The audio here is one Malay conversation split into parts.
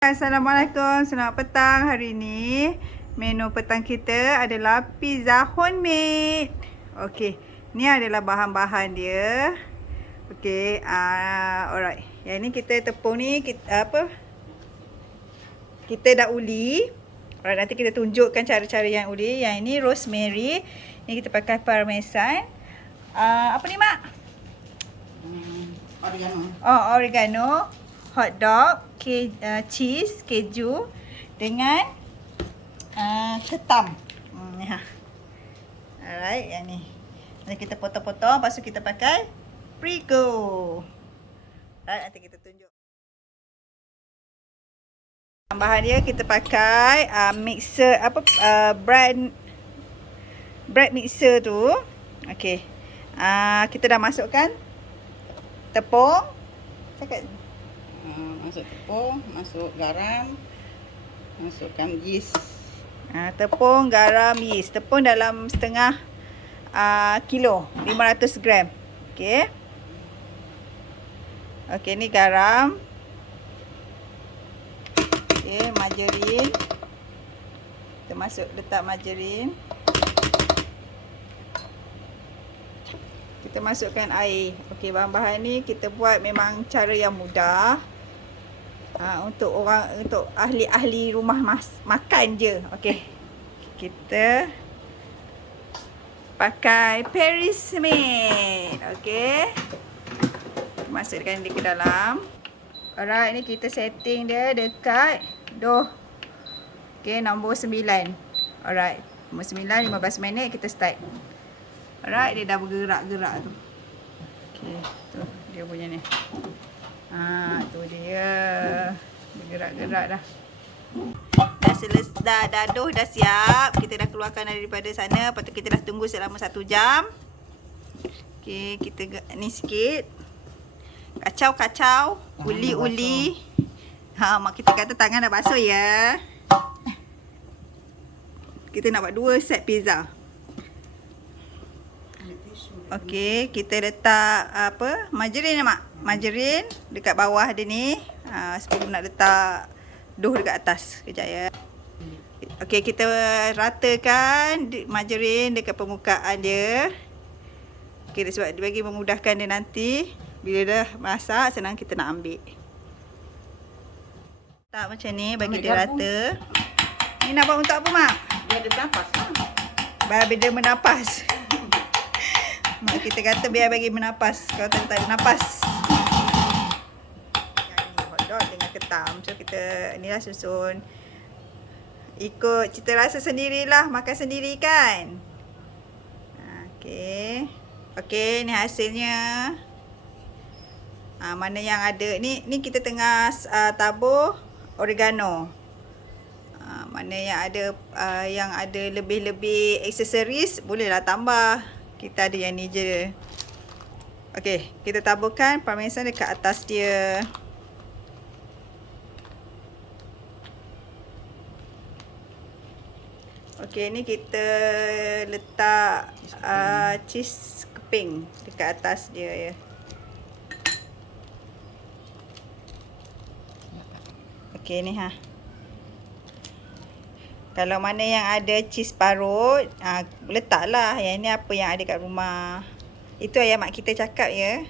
Assalamualaikum, selamat petang. Hari ni Menu petang kita adalah pizza homemade. Okey, ni adalah bahan-bahan dia. Okey, uh, alright. Yang ni kita tepung ni, kita, apa? Kita dah uli. Alright, nanti kita tunjukkan cara-cara yang uli. Yang ini rosemary. Ni kita pakai parmesan. Uh, Apa ni mak? Hmm, oregano. Oh, oregano, hot dog, ke, uh, cheese, keju dengan uh, ketam. Hmm, ha. Alright, yang ni. Nanti kita potong-potong, lepas tu kita pakai Prego. Alright, nanti kita tunjuk. Bahan dia kita pakai uh, mixer apa uh, brand bread mixer tu. Okey. Uh, kita dah masukkan tepung. Cakap. Uh, masuk tepung, masuk garam, masukkan yeast. Ha, tepung, garam, yeast. Tepung dalam setengah uh, kilo. 500 gram. Okey. Okey, ni garam. Okey, margarin. Kita masuk letak margarin. Kita masukkan air. Okey, bahan-bahan ni kita buat memang cara yang mudah. Ha, untuk orang untuk ahli-ahli rumah mas, makan je. Okey. Kita pakai Paris made. Okey. Masukkan dia ke dalam. Alright, ni kita setting dia dekat doh. Okey, nombor 9. Alright. Nombor 9 15 minit kita start. Alright, dia dah bergerak-gerak tu. Okey, tu dia punya ni. Ha, tu dia. Bergerak-gerak dah. Dah selesai, dah, dah doh dah siap. Kita dah keluarkan daripada sana. Lepas tu kita dah tunggu selama satu jam. Okey, kita ni sikit. Kacau-kacau. Uli-uli. Ha, mak kita kata tangan dah basuh ya. Kita nak buat dua set pizza. Okey, kita letak apa? Margarin ya, Mak? Margarin dekat bawah dia ni. Ha, sebelum nak letak doh dekat atas. Kejap ya. Okey, kita ratakan margarin dekat permukaan dia. Okey, sebab dia bagi memudahkan dia nanti. Bila dah masak, senang kita nak ambil. Tak macam ni, bagi Ambil dia gabung. rata. Ni nak buat untuk apa, Mak? Dia ada lah. Biar dia menapas. Mak kita kata biar bagi menapas. Kalau tak, ada napas. Yang ni hotdog dengan ketam. So kita inilah susun. Ikut cita rasa sendirilah. Makan sendiri kan. Okey. Okey ni hasilnya. Ha, mana yang ada. Ni ni kita tengah uh, tabur oregano. Uh, mana yang ada uh, yang ada lebih-lebih aksesoris bolehlah tambah. Kita ada yang ni je. Okey, kita taburkan parmesan dekat atas dia. Okey, ni kita letak uh, cheese keping dekat atas dia ya. Okey ni ha. Kalau mana yang ada cheese parut, ha, letaklah. Yang ni apa yang ada kat rumah. Itu ayah mak kita cakap ya.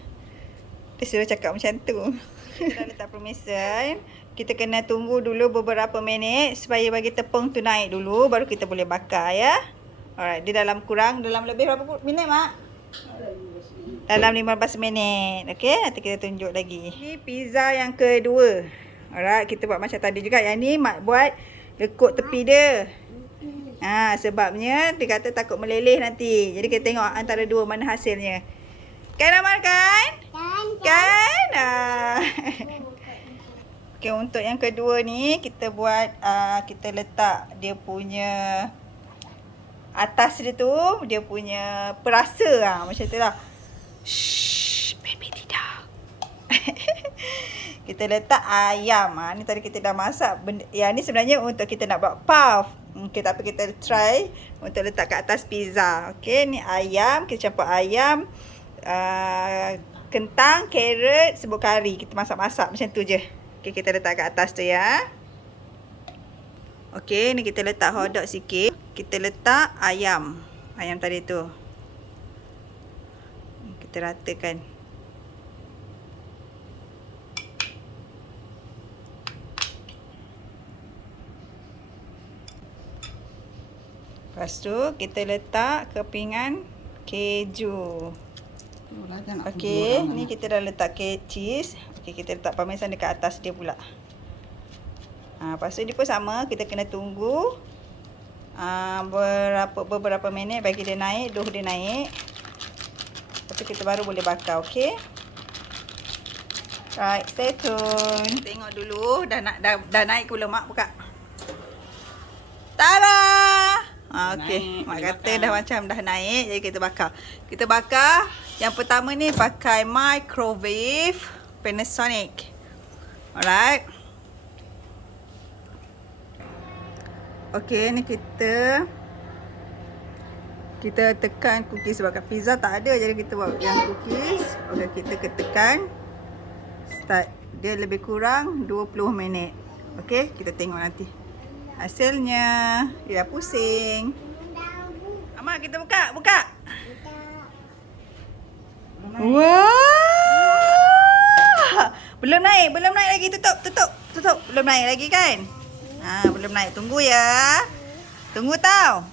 Dia suruh cakap macam tu. Kita letak parmesan. Kita kena tunggu dulu beberapa minit supaya bagi tepung tu naik dulu. Baru kita boleh bakar ya. Alright, dia dalam kurang, dalam lebih berapa minit mak? Dalam 15 minit. Okey, nanti kita tunjuk lagi. Ni pizza yang kedua. Alright, kita buat macam tadi juga. Yang ni mak buat lekuk tepi dia. Ha, sebabnya dia kata takut meleleh nanti. Jadi kita tengok antara dua mana hasilnya. Kan Amal kan? Dan Kan? Ha. Okey, untuk yang kedua ni kita buat uh, kita letak dia punya atas dia tu dia punya perasa ah macam tu lah. Shh, baby tidak. kita letak ayam. Ha, ni tadi kita dah masak. Benda, yang ni sebenarnya untuk kita nak buat puff. Okay, tapi kita try untuk letak kat atas pizza. Okay, ni ayam. Kita campur ayam. Uh, kentang, carrot, sebut kari. Kita masak-masak macam tu je. Okay, kita letak kat atas tu ya. Okey, ni kita letak hotdog sikit. Kita letak ayam. Ayam tadi tu. Kita ratakan. Lepas tu kita letak kepingan keju. Okey, ni lama. kita dah letak ke cheese. Okey, kita letak parmesan dekat atas dia pula. Ha, lepas tu dia pun sama, kita kena tunggu uh, berapa beberapa minit bagi dia naik, doh dia naik. Lepas tu kita baru boleh bakar, okey? Right, stay tune. Tengok dulu, dah nak dah, dah naik ke belum mak buka. Tada! Ha, okey, mak kata bakar. dah macam dah naik jadi kita bakar. Kita bakar yang pertama ni pakai microwave Panasonic. Alright. Okey, ni kita kita tekan cookies sebab kat pizza tak ada jadi kita buat yang cookies. Okey, kita ketekan start dia lebih kurang 20 minit. Okey, kita tengok nanti. Hasilnya dia dah pusing. Amak kita buka, buka. Wah! Belum naik, belum naik lagi. Tutup, tutup, tutup. Belum naik lagi kan? Ha, belum naik. Tunggu ya. Tunggu tau.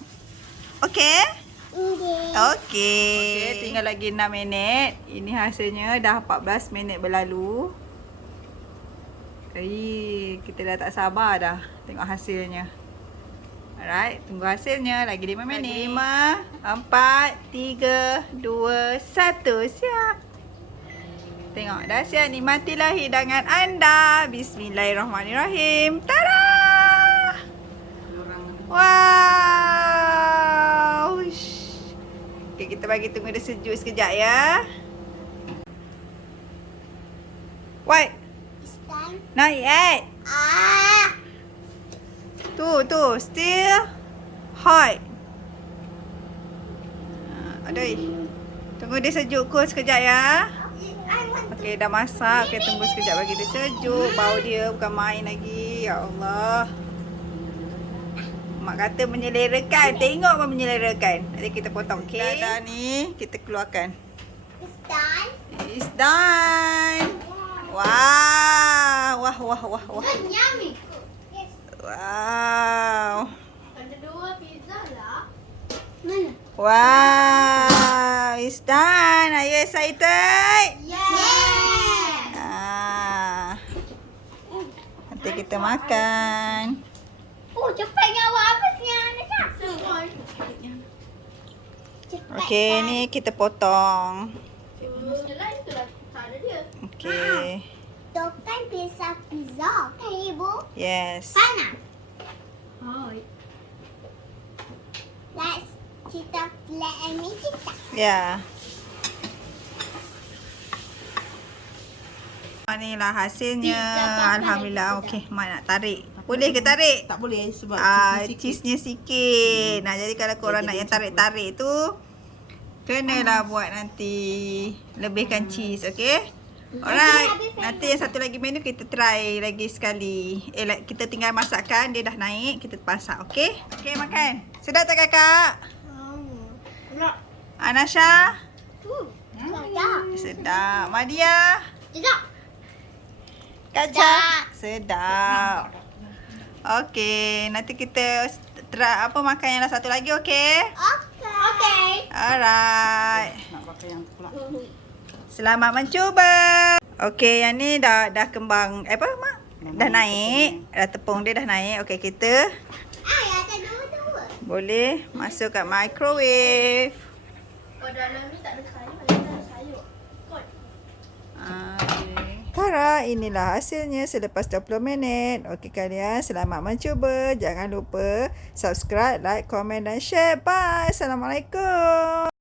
Okey? Okey. Okey, tinggal lagi 6 minit. Ini hasilnya dah 14 minit berlalu. Eh, kita dah tak sabar dah tengok hasilnya. Alright, tunggu hasilnya. Lagi 5 minit. 5, 4, 3, 2, 1. Siap. Tengok, dah siap. Nikmatilah hidangan anda. Bismillahirrahmanirrahim. Tada! Wow. Okay, kita bagi tunggu dia sejuk sekejap ya. Wait. Not yet. Tu, tu. Still hot. Ah, Aduh. Tunggu dia sejuk cool sekejap ya. Okey, dah masak. Okey, tunggu sekejap bagi dia sejuk. Bau dia bukan main lagi. Ya Allah. Mak kata menyelerakan. Tengok pun menyelerakan. Nanti kita potong. Okey. Dah, dah ni. Kita keluarkan. It's done. Wow. Wah, wah, wah, wah. Wow. Wow. It's done. Are you excited? Ah. Nanti kita makan. Oh, cepatnya awak habisnya. Okey, ni kita potong. Okey. Itu kan pizza pizza kan ibu? Yes. Panas. Hai. Let's kita let me kita. Ya. Inilah hasilnya. Pizza pakai Alhamdulillah. Okey, mak nak tarik. Boleh ke tarik? tak boleh sebab Ah, cheese sikit. cheese-nya sikit. Nah, jadi kalau korang nak jadi yang tarik-tarik tu kenalah buat nanti lebihkan cheese, okey? Alright. Nanti yang satu lagi menu kita try lagi sekali. Eh, like, kita tinggal masakkan, dia dah naik, kita masak, okey? Okey, makan. Sedap tak kakak? Tidak. Anasha? Hmm. Tidak. Sedap. Madia? Tidak. Kaca? Sedap. Okey, nanti kita try apa makan yang satu lagi, okey? Okey. Okey. Alright. Nak pakai yang. Selamat mencuba. Okey, yang ni dah dah kembang eh, apa mak? Dah naik. Dah tepung dia dah naik. Okey, kita Ayah ada dua-dua. boleh masuk kat microwave. Oh, dalam ni tak ada sayur. Dalam ada sayur. Kot. Okay. Tara, inilah hasilnya selepas 20 minit. Okey kalian, selamat mencuba. Jangan lupa subscribe, like, komen dan share. Bye. Assalamualaikum.